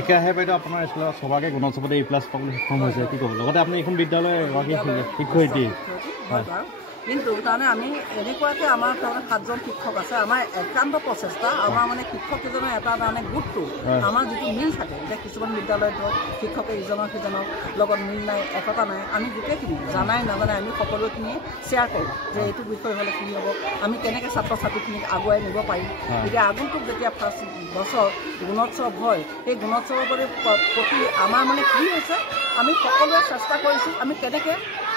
একেৰাহে বাইদেউ আপোনাৰ স্কুলত সবাকে গুণোৎসৱতে A+ পাবলৈ সক্ষম হৈছে কি ক'ব লগতে আপুনি এইখন বিদ্যালয়ৰ এগৰাকী শিক্ষয়িত্ৰী হয় কিন্তু তাৰমানে আমি এনেকুৱাকৈ আমাৰ তাৰমানে 7জন শিক্ষক আছে আমাৰ একান্ত প্ৰচেষ্টা আমাৰ মানে শিক্ষককেইজনৰ এটা তাৰমানে গোটটো আমাৰ যিটো মিল থাকে এতিয়া কিছুমান বিদ্যালয়ত ধৰক শিক্ষকে ইজনৰ সিজনৰ লগত মিল নাই একতা নাই আমি গোটেইখিনি জানাই নাজানে আমি সকলোখিনিয়ে শ্বেয়াৰ কৰোঁ যে এইটো বিষয় হ'লে কি হ'ব আমি কেনেকৈ ছাত্ৰ ছাত্ৰীখিনিক আগুৱাই নিব পাৰিম এতিয়া আগন্তুক যেতিয়া ফাৰ্ষ্ট বছৰ গুণোৎসৱ হয় সেই গুণোৎসৱৰ প্ৰতি আমাৰ মানে কি হৈছে আমি সকলোৱে চেষ্টা কৰিছোঁ আমি কেনেকৈ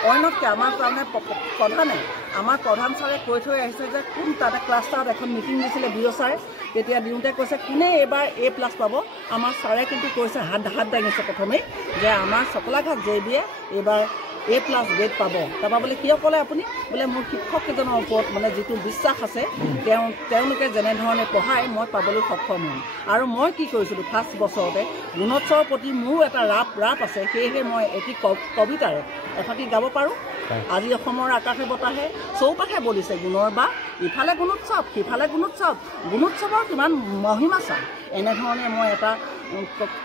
অন্যতকৈ আমাৰ তাৰমানে আমাৰ প্ৰধান ছাৰে কৈ থৈ আহিছে যে কোন তাতে ক্লাষ্টাৰত এখন মিটিং দিছিলে বিঅ' ছাৰে তেতিয়া দিওঁতে কৈছে কোনে এইবাৰ A+ পাব আমাৰ ছাৰে কিন্তু কৈছে হাত দাঙিছে প্ৰথমেই যে আমাৰ চকলাঘাট JBয়ে এইবাৰ A+ গ্ৰেড পাব তাৰপৰা বোলে কিয় ক'লে আপুনি বোলে মোৰ শিক্ষককেইজনৰ ওপৰত মানে যিটো বিশ্বাস আছে তেওঁলোকে যেনেধৰণে পঢ়ায় মই পাবলৈ সক্ষম হ'ম আৰু মই কি কৰিছিলোঁ ফাৰ্ষ্ট বছৰতে গুণোৎসৱৰ প্ৰতি মোৰ এটা ৰাপ আছে সেয়েহে মই এটি কবিতাৰে এফাকি গাব পাৰোঁ আজি অসমৰ আকাশে বতাহে চৌপাশে বলিছে গুণৰ বা ইফালে গুণোৎসৱ সিফালে গুণোৎসৱৰ কিমান মহিমা চাই এনেধৰণে মই এটা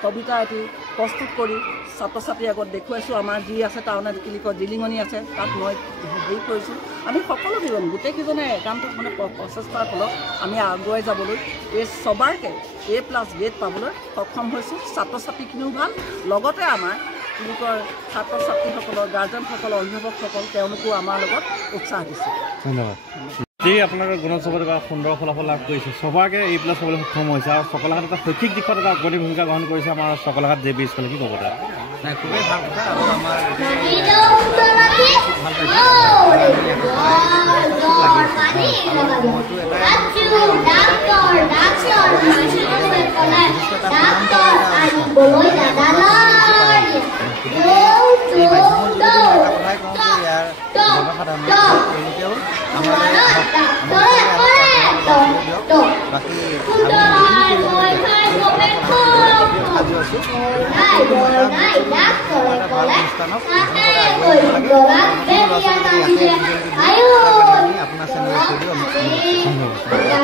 কবিতা এটি প্ৰস্তুত কৰি ছাত্ৰ ছাত্ৰীৰ আগত দেখুৱাইছোঁ আমাৰ যি আছে টাউনত কি কয় জিলিঙনি আছে তাত মই হেৰি কৰিছোঁ আমি সকলোকেইজন গোটেইকেইজনে একান্ত মানে প্ৰচেষ্টাৰ ফলত আমি আগুৱাই যাবলৈ এই সবাৰকে A+ গ্ৰেড পাবলৈ সক্ষম হৈছোঁ ছাত্ৰ ছাত্ৰীখিনিও ভাল লগতে আমাৰ কি কয় ছাত্ৰ ছাত্ৰীসকলৰ গাৰ্জেনসকল অভিভাৱকসকল তেওঁলোকো আমাৰ লগত উৎসাহ দিছে ধন্যবাদ এই আপোনালোকৰ গুণোৎসৱত এটা সুন্দৰ ফলাফল লাভ কৰিছে সবাকে A+ পাবলৈ সক্ষম হৈছে আৰু চকলাঘাট এটা শৈক্ষিক দিশত এটা অগ্ৰণী ভূমিকা গ্ৰহণ কৰিছে আমাৰ চকলাঘাট JB স্কুলে কি ক'ব তাত নাই খুবেই ভাল কথা আৰু আমাৰ Ayo.